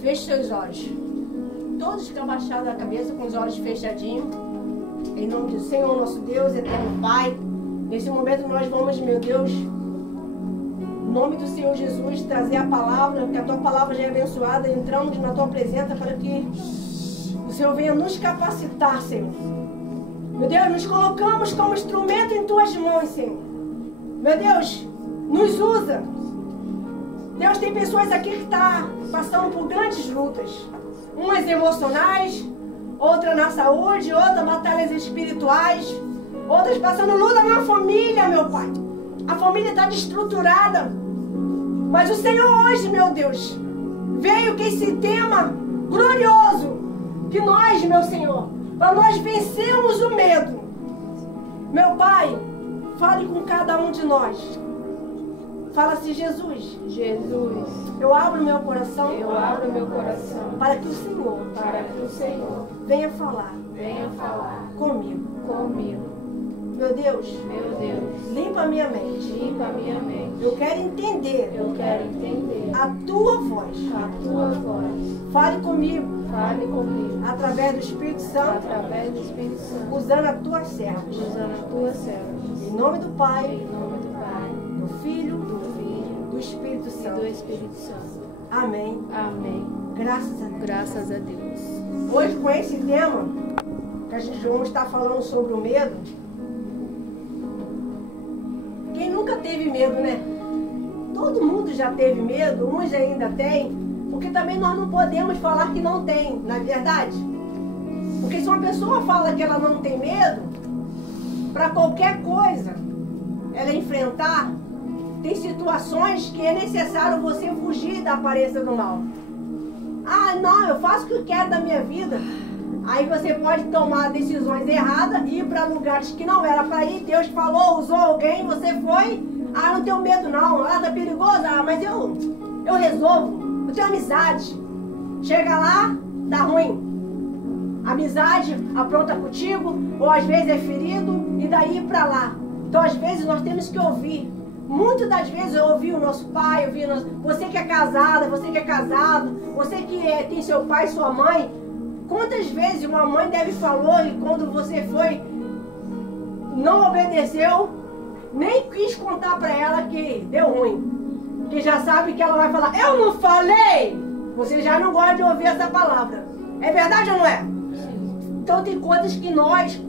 Feche seus olhos. Todos estão abaixados a cabeça com os olhos fechadinhos. Em nome do Senhor, nosso Deus, eterno Pai. Nesse momento nós vamos, meu Deus, em nome do Senhor Jesus, trazer a palavra, que a tua palavra já é abençoada. Entramos na tua presença para que o Senhor venha nos capacitar, Senhor. Meu Deus, nos colocamos como instrumento em tuas mãos, Senhor. Meu Deus, nos usa. Deus, tem pessoas aqui que estão passando por grandes lutas. Umas emocionais, outra na saúde, outra batalhas espirituais, outras passando luta na família, meu Pai. A família está destruturada. Mas o Senhor hoje, meu Deus, veio com esse tema glorioso que nós, meu Senhor, para nós vencermos o medo. Meu Pai, fale com cada um de nós. Fala-se, Jesus. Jesus, Eu abro meu coração. eu abro meu coração Para que o Senhor venha falar comigo. Meu Deus, limpa a minha mente. limpa a minha mente. Eu quero entender Eu quero entender a tua voz. a tua voz. Fale comigo Fale comigo através do Espírito Santo, através do Espírito Santo, usando as tuas servas. usando as tuas servas. Em nome do Pai, Em nome do Pai, do Filho, do Filho do Espírito e do Santo. Espírito Santo. Amém. Amém. Graças a Deus. Graças a Deus. Hoje, com esse tema, que a gente vamos estar falando sobre o medo. Quem nunca teve medo, né? Todo mundo já teve medo, uns ainda tem, porque também nós não podemos falar que não tem, não é verdade? Porque se uma pessoa fala que ela não tem medo, para qualquer coisa ela enfrentar, tem situações que é necessário você fugir da aparência do mal. Ah, não, eu faço o que eu quero da minha vida. Aí você pode tomar decisões erradas, ir para lugares que não era para ir. Deus falou, usou alguém, você foi. Ah, não tenho medo não. Ah, tá perigoso? Ah, mas eu resolvo. Eu tenho amizade. Chega lá, dá ruim. Amizade apronta contigo, ou às vezes é ferido, e daí para lá. Então às vezes nós temos que ouvir. Muitas das vezes eu ouvi o nosso pai, você que é casada, você que é casado, você que tem seu pai e sua mãe. Quantas vezes uma mãe deve falou e quando você foi, não obedeceu, nem quis contar para ela que deu ruim. Porque já sabe que ela vai falar, eu não falei! Você já não gosta de ouvir essa palavra. É verdade ou não é? Então tem coisas que nós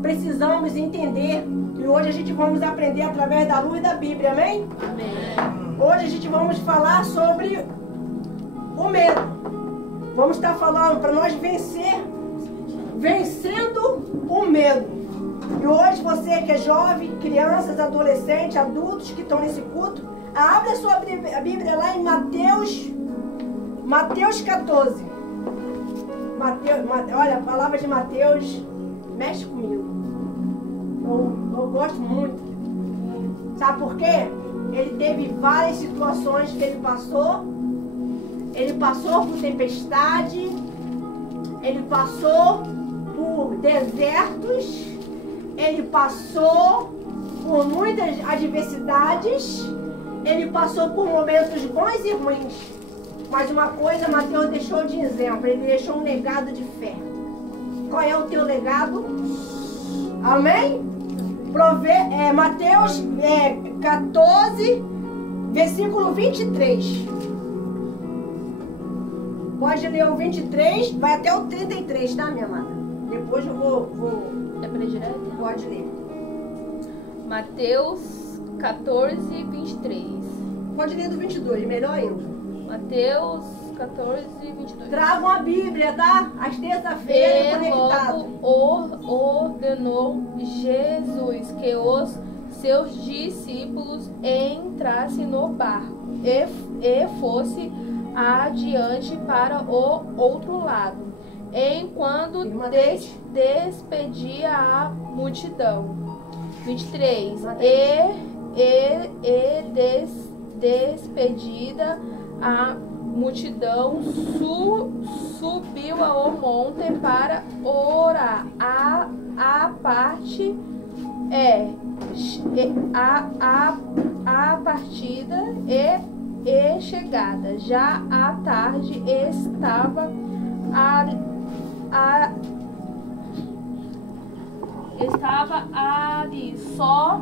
precisamos entender. E hoje a gente vamos aprender através da luz da Bíblia, amém? Amém. Hoje a gente vamos falar sobre o medo. Vamos estar falando para nós vencendo o medo. E hoje você que é jovem, crianças, adolescentes, adultos que estão nesse culto, abre a sua Bíblia lá em Mateus 14. Olha, a palavra de Mateus mexe comigo. Eu gosto muito. Sabe por quê? Ele teve várias situações que ele passou. Ele passou por tempestade, ele passou por desertos, ele passou por muitas adversidades, ele passou por momentos bons e ruins. Mas uma coisa Mateus deixou de exemplo, ele deixou um legado de fé. Qual é o teu legado? Amém? Mateus 14, versículo 23. Pode ler o 23, vai até o 33, tá, minha amada? Depois eu vou... É para direto? Pode ler. Mateus 14, 23. Pode ler do 22, melhor ainda. Mateus 14, 22. Tragam a Bíblia, tá? Às terça-feira, E conectado. logo ordenou Jesus que os seus discípulos entrassem no barco e fosse adiante para o outro lado, enquanto despedia a multidão. 23. Despedida a multidão, subiu ao monte para orar. A partida e chegada. Já à tarde estava ali só.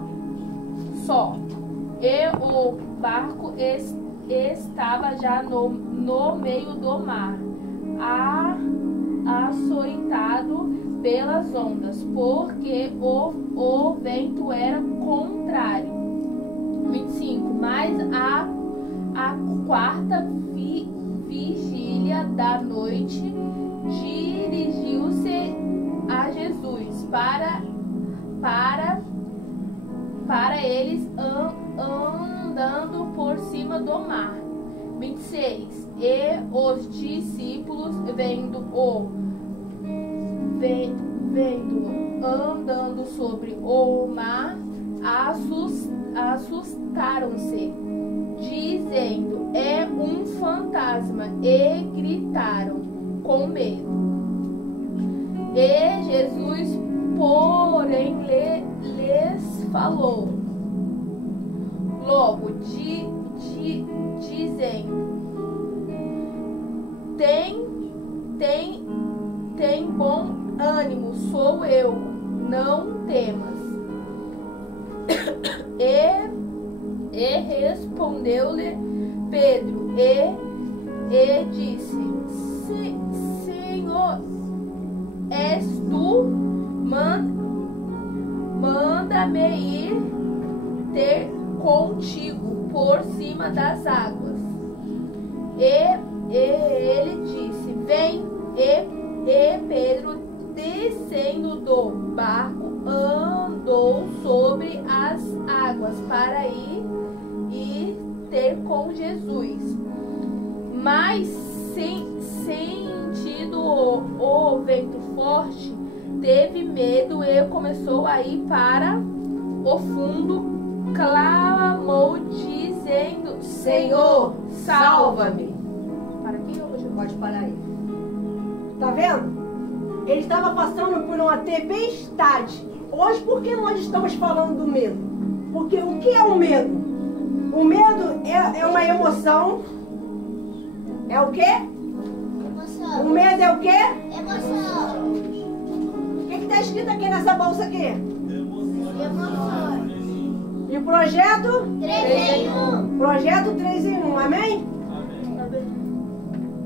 E o barco estava já no meio do mar, açoitado pelas ondas, porque o vento era contrário. 25. Mas a quarta vigília da noite dirigiu-se a Jesus para eles andando por cima do mar. 26. E os discípulos, vendo andando sobre o mar, assustaram-se, dizendo: é um fantasma, e gritaram com medo. E Jesus, porém, lhes falou logo, dizendo: tem bom ânimo, sou eu, não temas. E respondeu-lhe Pedro e disse: Senhor, és tu? Manda-me ir ter contigo por cima das águas. E ele disse: vem. E Pedro, descendo do barco, andou sobre as águas para ir ter com Jesus. Mas sentindo o vento forte, teve medo e começou a ir para o fundo, clamou dizendo: Senhor, salva-me. Para aqui ou pode parar aí? Tá vendo? Ele estava passando por uma tempestade. Hoje, por que nós estamos falando do medo? Porque o que é o medo? O medo é uma emoção. É o quê? Emoção. O medo é o quê? Emoção. O que está escrito aqui nessa bolsa aqui? Emoções. E o projeto? 3 em 1. Projeto 3 em 1, amém?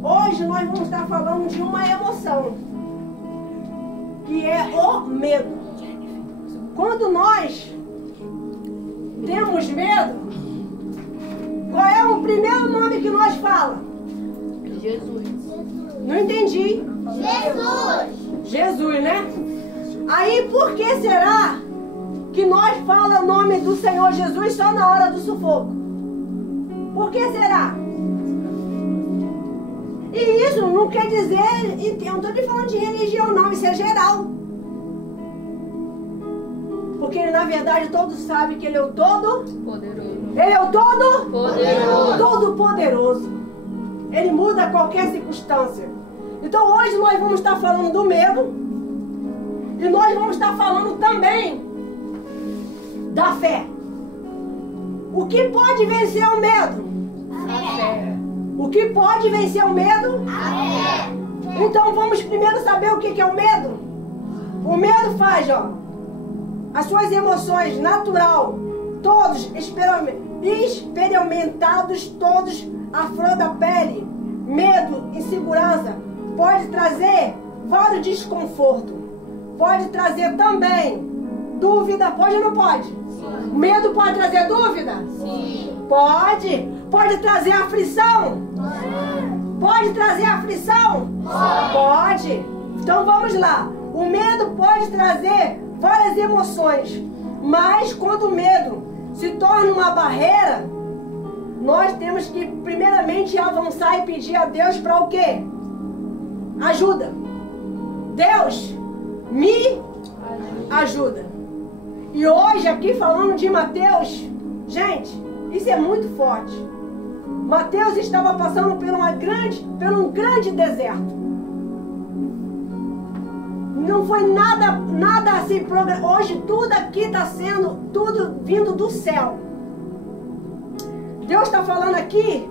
Hoje nós vamos estar falando de uma emoção, que é o medo. Quando nós temos medo, qual é o primeiro nome que nós falamos? Jesus. Não entendi. Jesus. Jesus, né? Aí por que será que nós falamos o nome do Senhor Jesus só na hora do sufoco? Por que será? E isso não quer dizer, eu não estou te falando de religião não, isso é geral. Porque na verdade todos sabem que Ele é o Todo-Poderoso. Ele é o Todo-Poderoso. Todo-Poderoso. Ele muda qualquer circunstância. Então hoje nós vamos estar falando do medo. E nós vamos estar falando também da fé. O que pode vencer o medo? A fé. O que pode vencer o medo? A fé. Então vamos primeiro saber o que é o medo. O medo faz, ó, as suas emoções natural, todos experimentados, todos à flor da pele. Medo, insegurança, pode trazer vários desconfortos. Pode trazer também dúvida, pode ou não pode? Sim. Medo pode trazer dúvida? Sim. Pode. Pode trazer aflição? Pode trazer aflição? Pode. Então vamos lá. O medo pode trazer várias emoções. Mas quando o medo se torna uma barreira, nós temos que primeiramente avançar e pedir a Deus para o quê? Ajuda. Deus, me ajuda. E hoje aqui falando de Mateus, gente, isso é muito forte. Mateus estava passando por um grande deserto. Não foi nada assim. Hoje tudo aqui está sendo tudo vindo do céu. Deus está falando aqui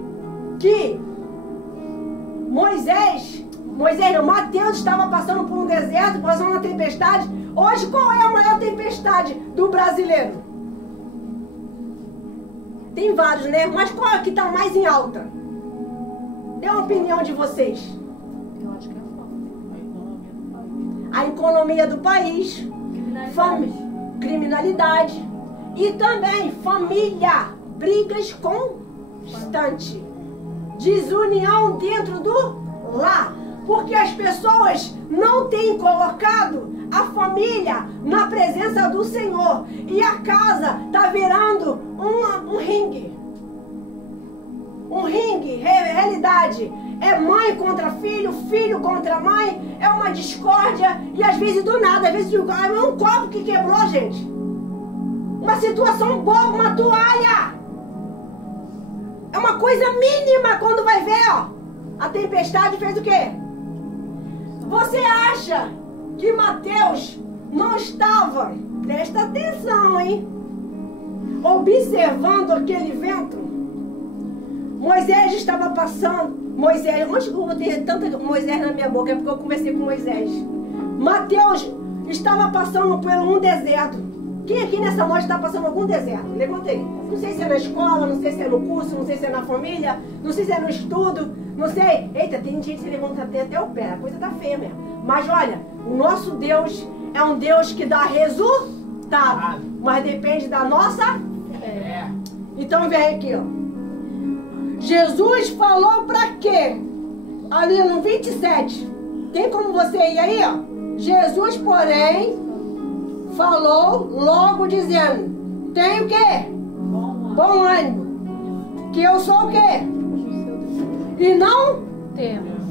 que Mateus estava passando por um deserto, passando uma tempestade. Hoje, qual é a maior tempestade do brasileiro? Tem vários, né? Mas qual é que está mais em alta? Dê uma opinião de vocês. Eu acho que é A economia do país, criminalidade e também família, brigas constantes, desunião dentro do lar, porque as pessoas não têm colocado a família na presença do Senhor e a casa está virando um ringue. Um ringue, realidade. É mãe contra filho, filho contra mãe, é uma discórdia e às vezes do nada, às vezes é um copo que quebrou, gente. Uma situação boba, uma toalha. É uma coisa mínima quando vai ver, ó. A tempestade fez o quê? Você acha que Mateus não estava, presta atenção, hein? Observando aquele vento? Moisés estava passando. Moisés, onde eu vou ter tanta Moisés na minha boca? É porque eu conversei com Moisés. Mateus estava passando por um deserto. Quem aqui nessa noite está passando algum deserto? Levanta aí. Não sei se é na escola, não sei se é no curso, não sei se é na família, não sei se é no estudo, não sei. Eita, tem gente que se levanta até o pé. A coisa tá feia mesmo. Mas olha, o nosso Deus é um Deus que dá resultado. Mas depende da nossa fé. Então vem aqui, ó. Jesus falou pra quê? Ali no 27. Tem como você ir aí, ó? Jesus, porém, falou logo dizendo: tem o quê? Bom ânimo. Que eu sou o quê? E não temos.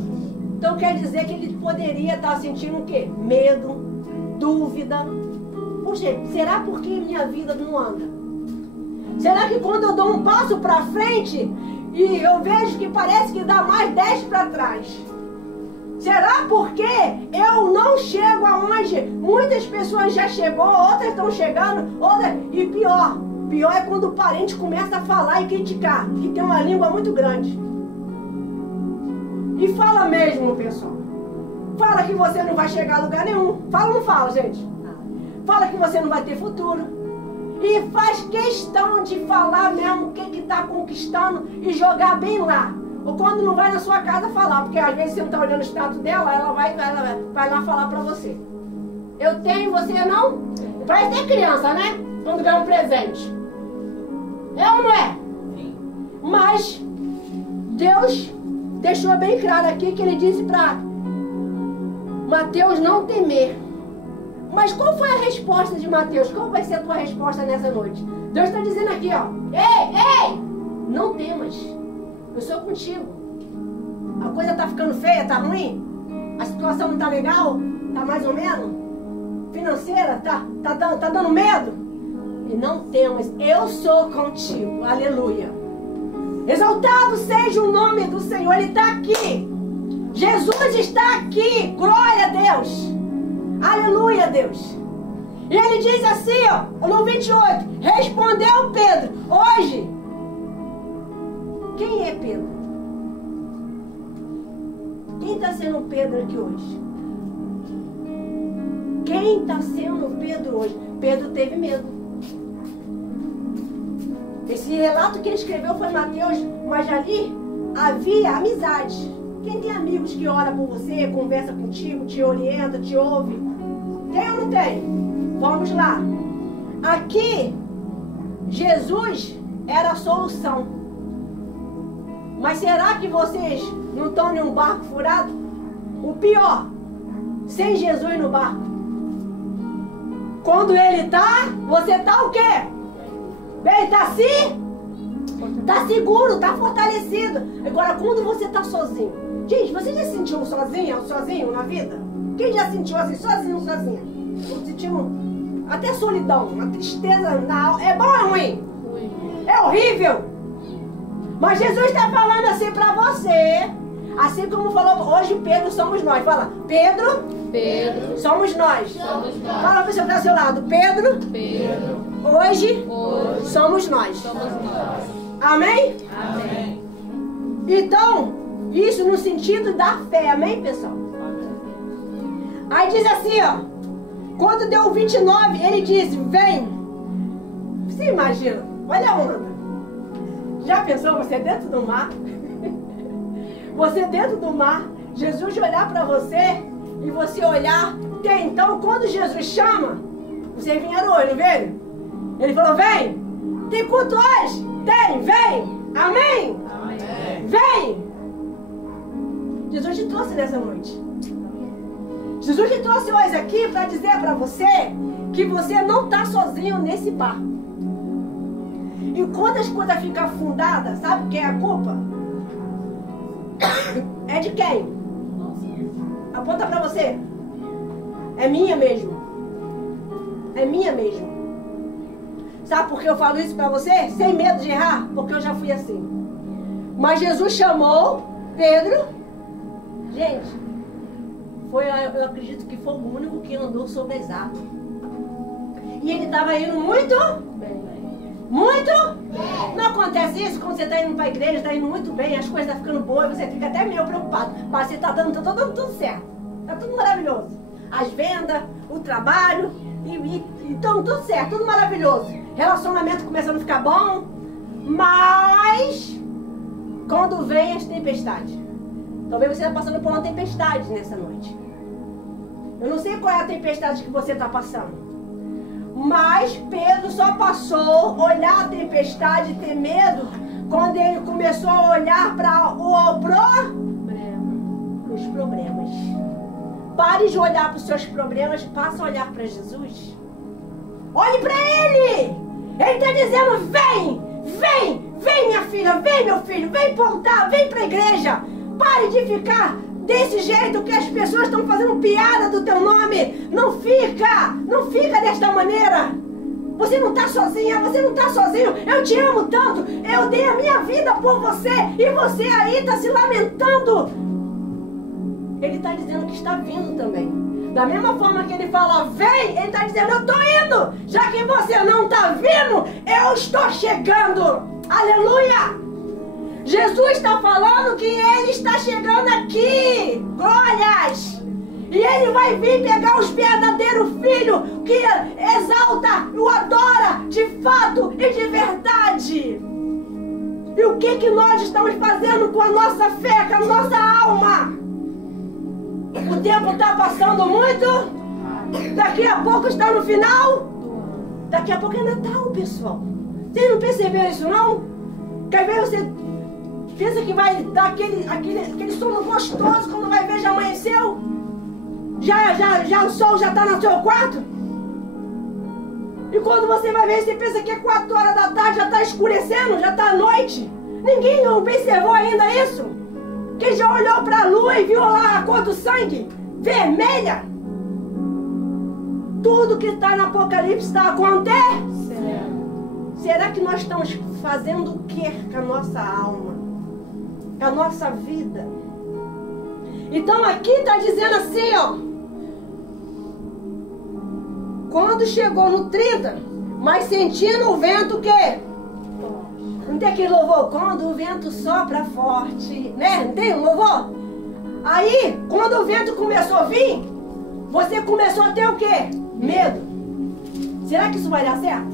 Então quer dizer que ele poderia estar sentindo o quê? Medo, dúvida. Poxa, será porque minha vida não anda? Será que quando eu dou um passo pra frente e eu vejo que parece que dá mais 10 para trás? Será porque eu não chego aonde muitas pessoas já chegou, outras estão chegando, outras... E pior é quando o parente começa a falar e criticar, que tem uma língua muito grande. E fala mesmo, pessoal. Fala que você não vai chegar a lugar nenhum. Fala ou não fala, gente? Fala que você não vai ter futuro. E faz questão de falar mesmo o que está conquistando e jogar bem lá. Ou quando não vai na sua casa falar, porque às vezes você não está olhando o status dela, ela vai lá falar pra você. Eu tenho, você não? Parece ter criança, né? Quando ganha um presente. É ou não é? Sim. Mas Deus deixou bem claro aqui que ele disse para Mateus não temer. Mas qual foi a resposta de Mateus? Qual vai ser a tua resposta nessa noite? Deus está dizendo aqui, ó. Ei, não temas. Eu sou contigo. A coisa tá ficando feia, tá ruim? A situação não tá legal? Tá mais ou menos? Financeira? Tá dando medo? E não temas, eu sou contigo. Aleluia. Exaltado seja o nome do Senhor. Ele está aqui. Jesus está aqui. Glória a Deus. Aleluia, Deus. E ele diz assim, ó, no 28. Respondeu Pedro. Hoje, quem é Pedro? Quem está sendo Pedro aqui hoje? Quem está sendo Pedro hoje? Pedro teve medo. Esse relato que ele escreveu foi Mateus, mas ali havia amizade. Quem tem amigos que oram por você, conversa contigo, te orienta, te ouve? Tem ou não tem? Vamos lá. Aqui, Jesus era a solução. Mas será que vocês não estão em um barco furado? O pior, sem Jesus no barco. Quando ele está, você está o quê? Ele está assim? Está seguro, está fortalecido. Agora, quando você está sozinho? Gente, você já se sentiu sozinho na vida? Quem já sentiu assim, sozinha? Sentiu até solidão, uma tristeza na alma. É bom ou é ruim? É horrível. Mas Jesus está falando assim para você. Assim como falou hoje Pedro, somos nós. Fala, Pedro, somos nós. Fala para o seu ao seu lado, Pedro, hoje somos nós. Amém? Amém. Então, isso no sentido da fé. Amém, pessoal? Aí diz assim, ó. Quando deu 29, ele disse, vem. Você imagina, olha a onda. Já pensou você dentro do mar? Você dentro do mar, Jesus olhar para você e você olhar. Até então, quando Jesus chama, vocês vieram hoje, não veio? Ele falou, vem. Tem culto hoje? Tem, vem. Amém? Amém. Vem. Jesus te trouxe nessa noite. Jesus te trouxe hoje aqui para dizer para você que você não está sozinho nesse barco. E quando as coisas ficam afundadas, sabe quem é a culpa? É de quem? Aponta para você. É minha mesmo. É minha mesmo. Sabe por que eu falo isso para você? Sem medo de errar, porque eu já fui assim. Mas Jesus chamou Pedro. Gente, eu acredito que foi o único que andou sobre as águas. E ele estava indo muito bem. Muito? Não acontece isso quando você está indo para a igreja, está indo muito bem, as coisas estão ficando boas, você fica até meio preocupado. Mas você está dando tudo certo. Está tudo maravilhoso. As vendas, o trabalho, então tudo certo, tudo maravilhoso. Relacionamento começando a ficar bom. Mas quando vem as tempestades. Talvez você está passando por uma tempestade nessa noite. Eu não sei qual é a tempestade que você está passando. Mas Pedro só passou a olhar a tempestade e ter medo quando ele começou a olhar para os problemas. Pare de olhar para os seus problemas, passa a olhar para Jesus. Olhe para Ele! Ele está dizendo, vem minha filha, vem meu filho, vem para o altar, vem para a igreja. Pare de ficar desse jeito que as pessoas estão fazendo piada do teu nome. Não fica desta maneira. Você não está sozinha, você não está sozinho. Eu te amo tanto, eu dei a minha vida por você e você aí está se lamentando. Ele está dizendo que está vindo também. Da mesma forma que ele fala, vem, ele está dizendo, eu estou indo. Já que você não está vindo, eu estou chegando. Aleluia! Jesus está falando que Ele está chegando aqui. Glórias! E Ele vai vir pegar os verdadeiros filhos que exalta, o adora de fato e de verdade. E o que nós estamos fazendo com a nossa fé, com a nossa alma? O tempo está passando muito. Daqui a pouco está no final. Daqui a pouco é Natal, pessoal. Vocês não perceberam isso, não? Quer ver você... Pensa que vai dar aquele sono gostoso quando vai ver já amanheceu? Já o sol já está no seu quarto? E quando você vai ver, você pensa que é 4 horas da tarde, já está escurecendo, já está à noite. Ninguém não observou ainda isso? Quem já olhou para a lua e viu lá a cor do sangue? Vermelha? Tudo que está no Apocalipse está acontecendo. Será que nós estamos fazendo o que com a nossa alma? A nossa vida. Então aqui está dizendo assim, ó. Quando chegou no 30, mas sentindo o vento que? Não tem aquele louvor? Quando o vento sopra forte, né? Não tem um louvor? Aí, quando o vento começou a vir, você começou a ter o quê? Medo. Será que isso vai dar certo?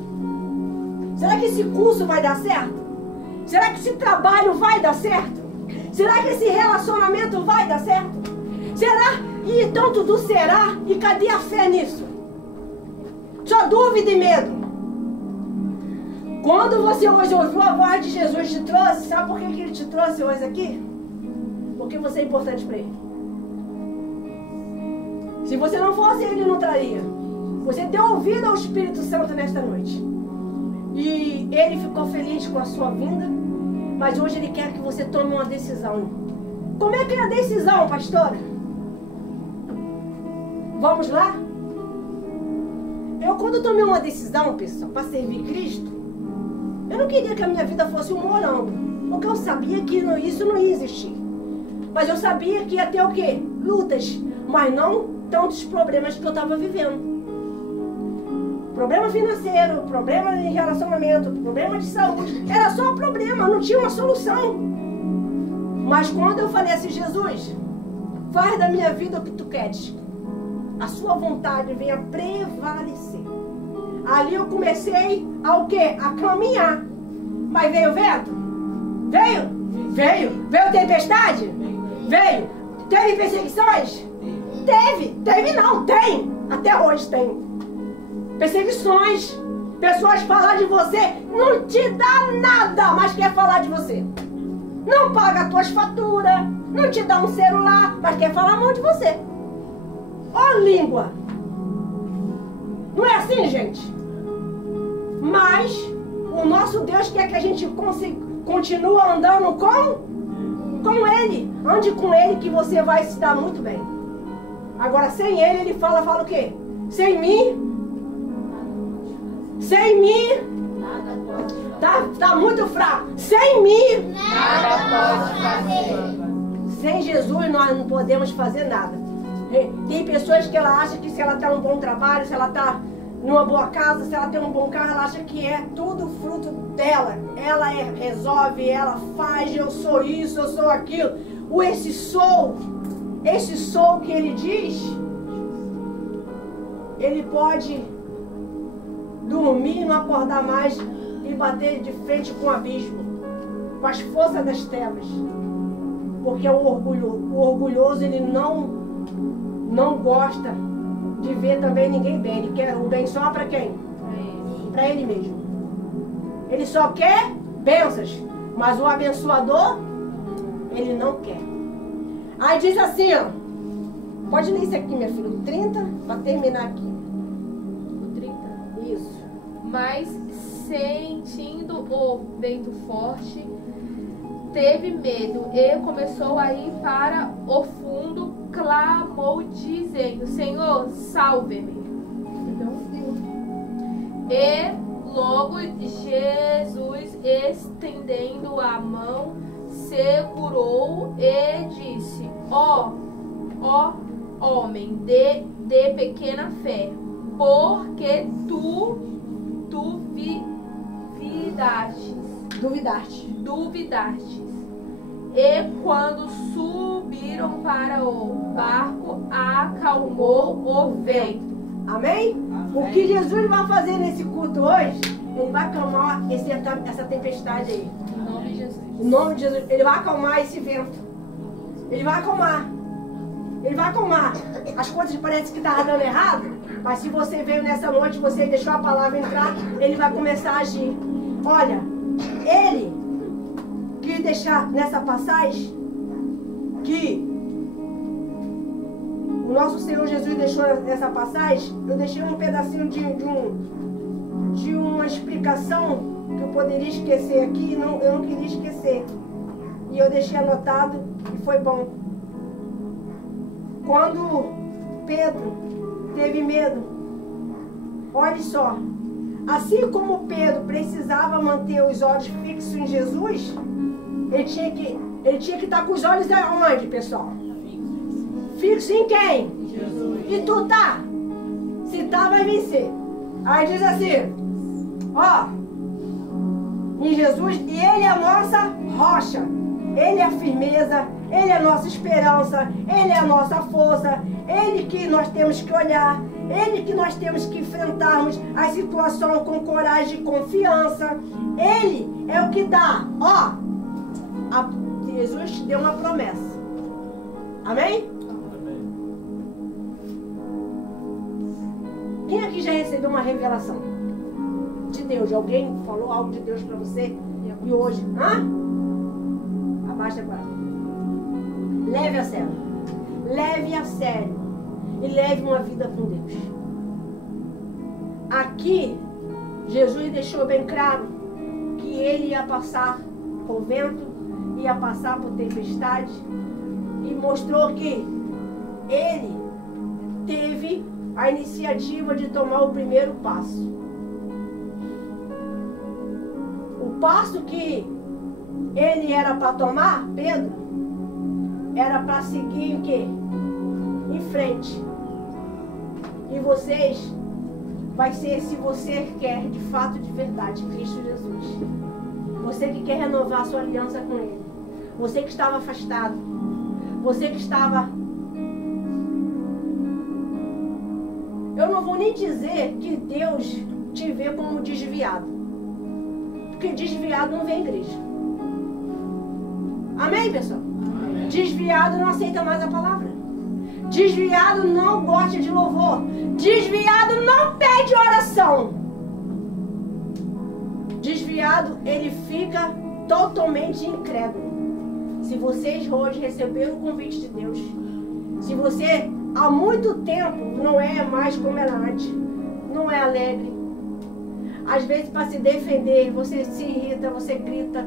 Será que esse curso vai dar certo? Será que esse trabalho vai dar certo? Será que esse relacionamento vai dar certo? Será? E então tudo será? E cadê a fé nisso? Só dúvida e medo. Quando você hoje ouviu a voz de Jesus te trouxe, sabe por que Ele te trouxe hoje aqui? Porque você é importante para Ele. Se você não fosse, Ele não traria. Você deu ouvido ao Espírito Santo nesta noite. E Ele ficou feliz com a sua vinda. Mas hoje Ele quer que você tome uma decisão. Como é que é a decisão, pastora? Vamos lá? Eu, quando tomei uma decisão, pessoal, para servir Cristo, eu não queria que a minha vida fosse um morango. Porque eu sabia que isso não ia existir. Mas eu sabia que ia ter o quê? Lutas. Mas não tantos problemas que eu estava vivendo. Problema financeiro, problema de relacionamento, problema de saúde. Era só problema, não tinha uma solução. Mas quando eu falei assim, Jesus, faz da minha vida o que tu queres. A sua vontade venha prevalecer. Ali eu comecei a o quê? A caminhar. Mas veio vento? Veio tempestade? Veio. Teve perseguições? Teve não, tem. Até hoje tem. Perseguições. Pessoas falar de você, não te dá nada, mas quer falar de você. Não paga as tuas faturas, não te dá um celular, mas quer falar mal de você. Ó língua. Não é assim, gente? Mas o nosso Deus quer que a gente continue andando com Ele. Ande com Ele que você vai se dar muito bem. Agora, sem Ele fala o quê? Sem mim, tá muito fraco. Sem mim, Nada pode fazer. sem Jesus nós não podemos fazer nada. Tem pessoas que ela acha que se ela tá num bom trabalho, se ela tá numa boa casa, se ela tem um bom carro, ela acha que é tudo fruto dela. Ela resolve, ela faz, eu sou isso, eu sou aquilo. Esse sou que ele diz, ele pode dormir e não acordar mais e bater de frente com o abismo, com as forças das trevas. Porque o orgulhoso, ele não gosta de ver também ninguém bem. Ele quer o bem só para quem? Para ele mesmo. Ele só quer bênçãos, mas o abençoador, ele não quer. Aí diz assim, ó. Pode ler isso aqui, minha filha, o 30, para terminar aqui. O 30. Isso. Mas sentindo o vento forte, teve medo e começou a ir para o fundo, clamou dizendo, Senhor, salve-me. E logo Jesus, estendendo a mão, segurou e disse, ó homem de pequena fé, porque duvidaste. E quando subiram para o barco, acalmou o vento. Amém? O que Jesus vai fazer nesse culto hoje, ele vai acalmar essa tempestade aí. Em nome de Jesus. Em nome de Jesus, ele vai acalmar esse vento. Ele vai acalmar. Ele vai acalmar. As coisas parecem que estavam dando errado, mas se você veio nessa noite, você deixou a palavra entrar, ele vai começar a agir. Olha, ele quis deixar nessa passagem que o nosso Senhor Jesus deixou nessa passagem. Eu deixei um pedacinho de uma explicação que eu poderia esquecer aqui, eu não queria esquecer. E eu deixei anotado e foi bom. Quando Pedro teve medo, olhe só, assim como Pedro precisava manter os olhos fixos em Jesus, ele tinha que estar com os olhos aonde, pessoal? Fixo em quem? Jesus. E tu tá? Se tá, vai vencer. Aí diz assim, ó, em Jesus, e ele é a nossa rocha, ele é a firmeza, ele é a nossa esperança, ele é a nossa força, ele que nós temos que olhar, ele que nós temos que enfrentarmos a situação com coragem e confiança. Ele é o que dá, ó, Jesus te deu uma promessa. Amém? Quem aqui já recebeu uma revelação de Deus? Alguém falou algo de Deus para você? E hoje? Abaixa agora. Leve a sério. Leve a sério. E leve uma vida com Deus. Aqui, Jesus deixou bem claro que ele ia passar por vento, ia passar por tempestade. E mostrou que ele teve a iniciativa de tomar o primeiro passo. O passo que ele era para tomar, Pedro, era para seguir o quê? Em frente. E vocês vai ser se você quer de fato, de verdade, Cristo Jesus. Você que quer renovar a sua aliança com Ele. Você que estava afastado. Você que estava... Eu não vou nem dizer que Deus te vê como desviado. Porque desviado não vem à igreja. Amém, pessoal? Amém. Desviado não aceita mais a palavra. Desviado não gosta de louvor. Desviado não pede oração. Desviado, ele fica totalmente incrédulo. Se vocês hoje receberam o convite de Deus, se você há muito tempo não é mais como era antes, não é alegre, às vezes para se defender você se irrita, você grita,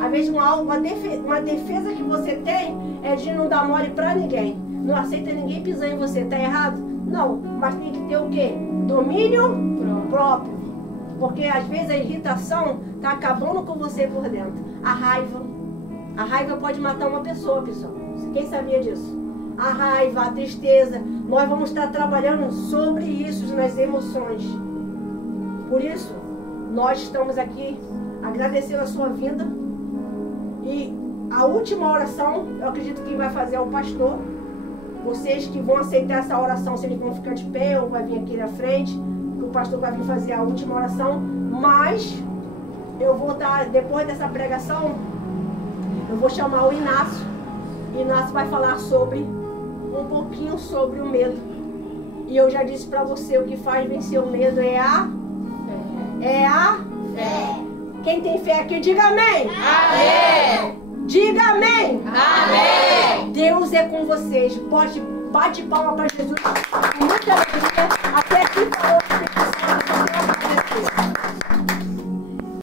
às vezes uma defesa que você tem é de não dar mole para ninguém, não aceita ninguém pisar em você, tá errado? Não, mas tem que ter o quê? Domínio próprio. Porque às vezes a irritação está acabando com você por dentro. A raiva pode matar uma pessoa, pessoal. Quem sabia disso? A raiva, a tristeza. Nós vamos estar trabalhando sobre isso nas emoções. Por isso, nós estamos aqui agradecendo a sua vinda. E a última oração, eu acredito que quem vai fazer é o pastor. Vocês que vão aceitar essa oração, se eles vão ficar de pé ou vai vir aqui na frente. O pastor vai vir fazer a última oração, mas eu vou estar, depois dessa pregação, eu vou chamar o Inácio. Inácio vai falar um pouquinho sobre o medo. E eu já disse para você, o que faz vencer o medo é a fé. Quem tem fé aqui, diga amém. Amém. Diga amém. Amém. Deus é com vocês. Bate palma para Jesus. Muita alegria. Até aqui falou que tem que